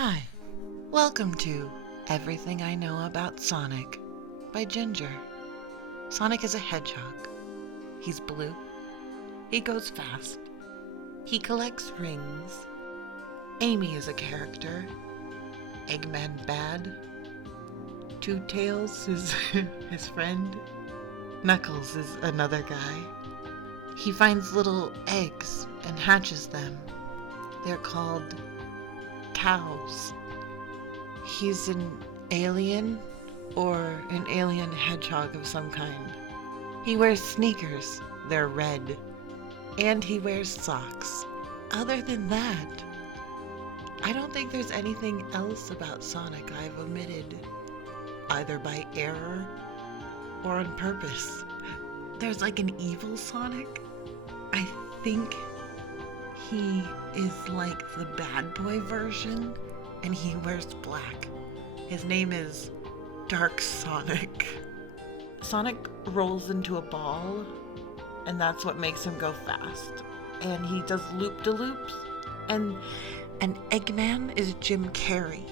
Hi, welcome to Everything I Know About Sonic by Ginger. Sonic is a hedgehog. He's blue. He goes fast. He collects rings. Amy is a character. Eggman bad. Two Tails is his friend. Knuckles is another guy. He finds little eggs and hatches them. They're called cows. He's an alien or an alien hedgehog of some kind. He wears sneakers. They're red. And he wears socks. Other than that, I don't think there's anything else about Sonic I've omitted, either by error or on purpose. There's like an evil Sonic. I think he is like the bad boy version, and he wears black. His name is Dark Sonic. Sonic rolls into a ball, and that's what makes him go fast. And he does loop-de-loops, and Eggman is Jim Carrey,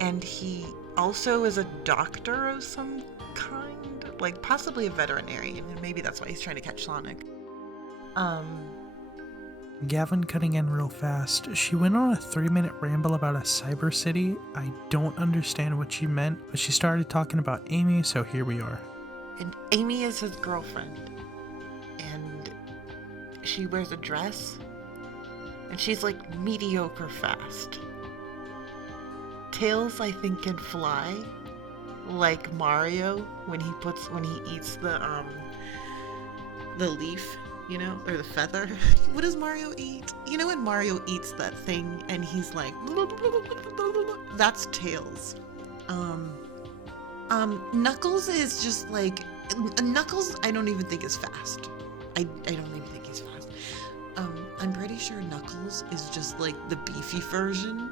and he also is a doctor of some kind, like possibly a veterinarian, and maybe that's why he's trying to catch Sonic. Gavin cutting in real fast. She went on a 3-minute ramble about a cyber city. I don't understand what she meant, but she started talking about Amy, so here we are. And Amy is his girlfriend, and she wears a dress, and she's like mediocre fast. Tails, I think, can fly, like Mario when he eats the leaf, you know, or the feather. What does Mario eat? You know when Mario eats that thing and he's like, that's Tails. Knuckles is just like, Knuckles I don't even think is fast. I don't even think he's fast. I'm pretty sure Knuckles is just like the beefy version,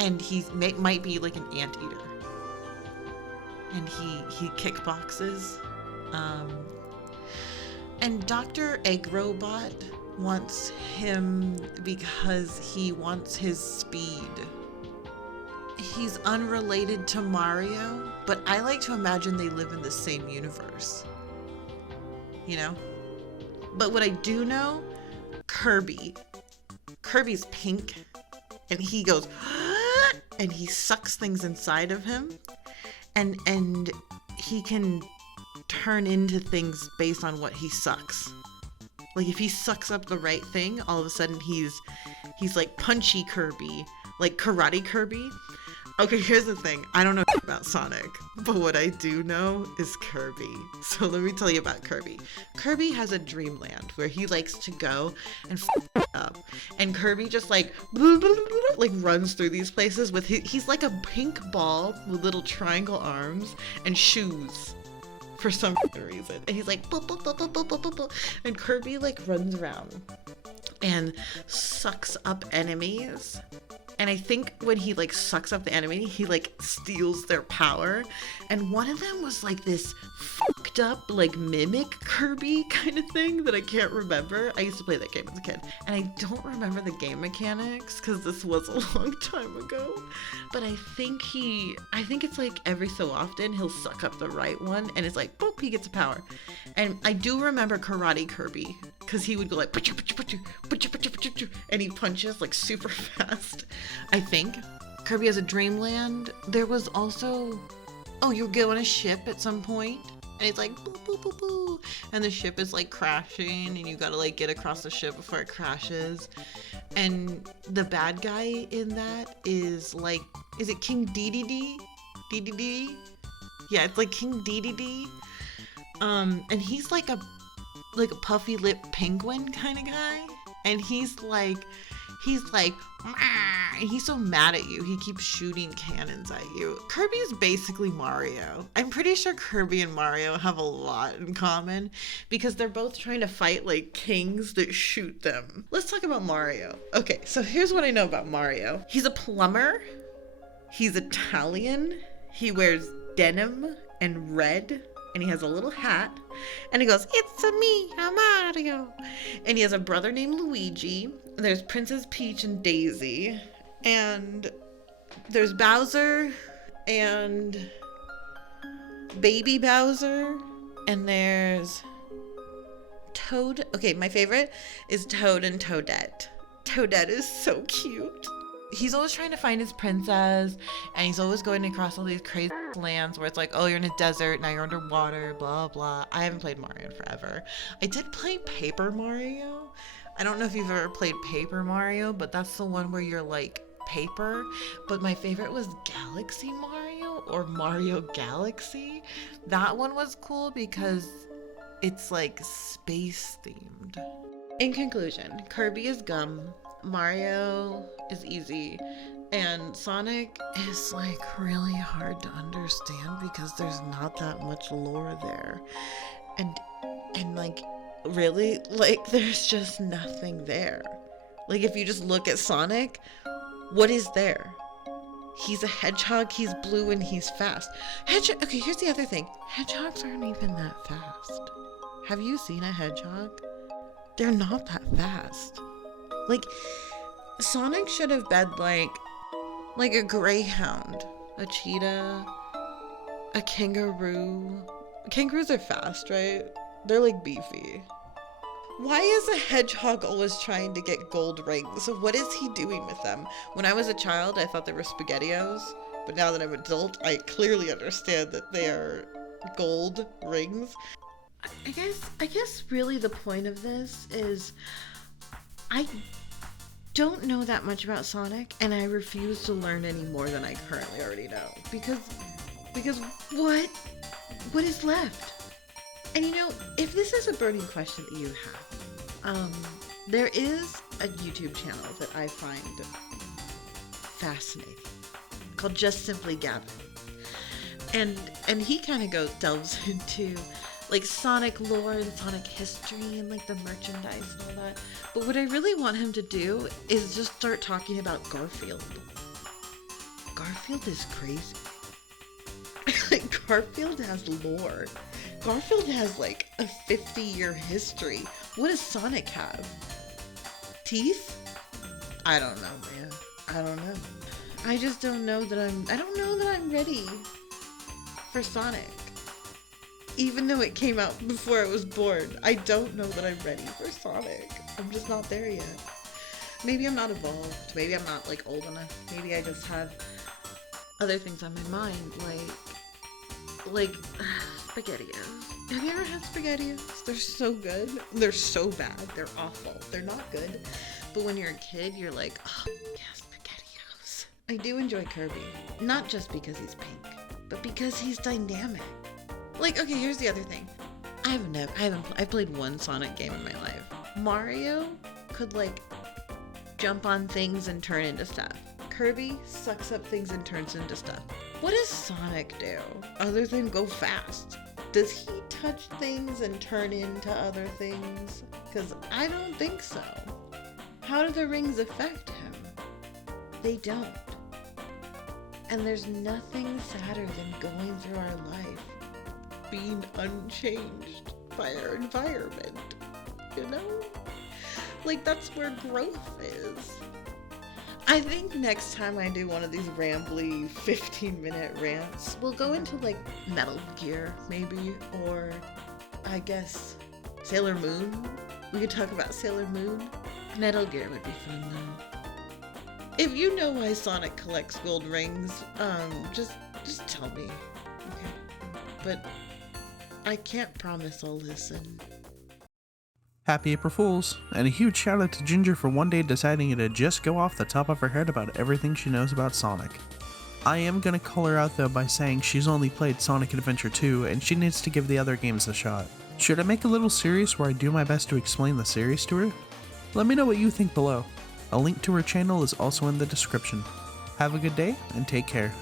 and he might be like an anteater, and he kickboxes. And Dr. Egg Robot wants him because he wants his speed. He's unrelated to Mario, but I like to imagine they live in the same universe. You know? But what I do know, Kirby's pink, and he goes, and he sucks things inside of him, and he can turn into things based on what he sucks. Like if he sucks up the right thing, all of a sudden he's like punchy Kirby, like karate Kirby. Okay, here's the thing. I don't know about Sonic, but what I do know is Kirby. So let me tell you about Kirby. Kirby has a dreamland where he likes to go and up. And Kirby just like runs through these places with he's like a pink ball with little triangle arms and shoes for some reason. And he's like, and Kirby like runs around and sucks up enemies. And I think when he like sucks up the enemy, he like steals their power. And one of them was like this fucked up like mimic Kirby kind of thing that I can't remember. I used to play that game as a kid, and I don't remember the game mechanics because this was a long time ago. But I think it's like every so often he'll suck up the right one, and it's like boop, he gets a power. And I do remember Karate Kirby because he would go like and he punches like super fast. I think Kirby has a dreamland. There was also, you go on a ship at some point, and it's like boo boo boo boo, and the ship is like crashing, and you gotta like get across the ship before it crashes. And the bad guy in that is like, is it King Dedede? Dedede? Yeah, it's like King Dedede. And he's like a puffy lip penguin kind of guy, and he's like, and he's so mad at you, he keeps shooting cannons at you. Kirby's basically Mario. I'm pretty sure Kirby and Mario have a lot in common because they're both trying to fight like kings that shoot them. Let's talk about Mario. Okay, so here's what I know about Mario. He's a plumber. He's Italian. He wears denim and red, and he has a little hat, and he goes, "It's me, I'm Mario." And he has a brother named Luigi. There's Princess Peach and Daisy, and There's Bowser and Baby Bowser, and there's Toad. Okay, my favorite is Toad and Toadette. Toadette is so cute. He's always trying to find his princess, and he's always going across all these crazy lands where it's like, oh, you're in a desert, now you're underwater, blah, blah. I haven't played Mario in forever. I did play Paper Mario. I don't know if you've ever played Paper Mario, but that's the one where you're like paper. But my favorite was Galaxy Mario, or Mario Galaxy. That one was cool because it's like space themed. In conclusion, Kirby is gum, Mario is easy, and Sonic is like really hard to understand because there's not that much lore there. And like really, like there's just nothing there. Like if you just look at Sonic, what is there? He's a hedgehog, he's blue, and he's fast. Okay, here's the other thing. Hedgehogs aren't even that fast. Have you seen a hedgehog? They're not that fast. Like, Sonic should have been like a greyhound, a cheetah, a kangaroo. Kangaroos are fast, right? They're like beefy. Why is a hedgehog always trying to get gold rings? What is he doing with them? When I was a child, I thought they were SpaghettiOs, but now that I'm an adult, I clearly understand that they are gold rings. I guess really the point of this is I don't know that much about Sonic, and I refuse to learn any more than I currently already know. Because what is left? And you know, if this is a burning question that you have, there is a YouTube channel that I find fascinating called Just Simply Gavin. And he kind of delves into like Sonic lore and Sonic history and like the merchandise and all that. But what I really want him to do is just start talking about Garfield. Garfield is crazy. Garfield has lore. Garfield has like a 50-year history. What does Sonic have? Teeth? I don't know, man. I don't know. I just don't know that I'm ready for Sonic. Even though it came out before I was born, I don't know that I'm ready for Sonic. I'm just not there yet. Maybe I'm not evolved. Maybe I'm not like old enough. Maybe I just have other things on my mind, like SpaghettiOs. Have you ever had SpaghettiOs? They're so good. They're so bad. They're awful. They're not good. But when you're a kid, you're like, oh, yeah, SpaghettiOs. I do enjoy Kirby. Not just because he's pink, but because he's dynamic. Like, okay, here's the other thing. I've played one Sonic game in my life. Mario could like jump on things and turn into stuff. Kirby sucks up things and turns into stuff. What does Sonic do other than go fast? Does he touch things and turn into other things? Because I don't think so. How do the rings affect him? They don't. And there's nothing sadder than going through our life being unchanged by our environment, you know? Like, that's where growth is. I think next time I do one of these rambly 15-minute rants, we'll go into like Metal Gear maybe, or I guess Sailor Moon. We could talk about Sailor Moon. Metal Gear would be fun though. If you know why Sonic collects gold rings, just tell me, okay? But I can't promise I'll listen. Happy April Fools, and a huge shout out to Ginger for one day deciding to just go off the top of her head about everything she knows about Sonic. I am gonna call her out though by saying she's only played Sonic Adventure 2 and she needs to give the other games a shot. Should I make a little series where I do my best to explain the series to her? Let me know what you think below. A link to her channel is also in the description. Have a good day and take care.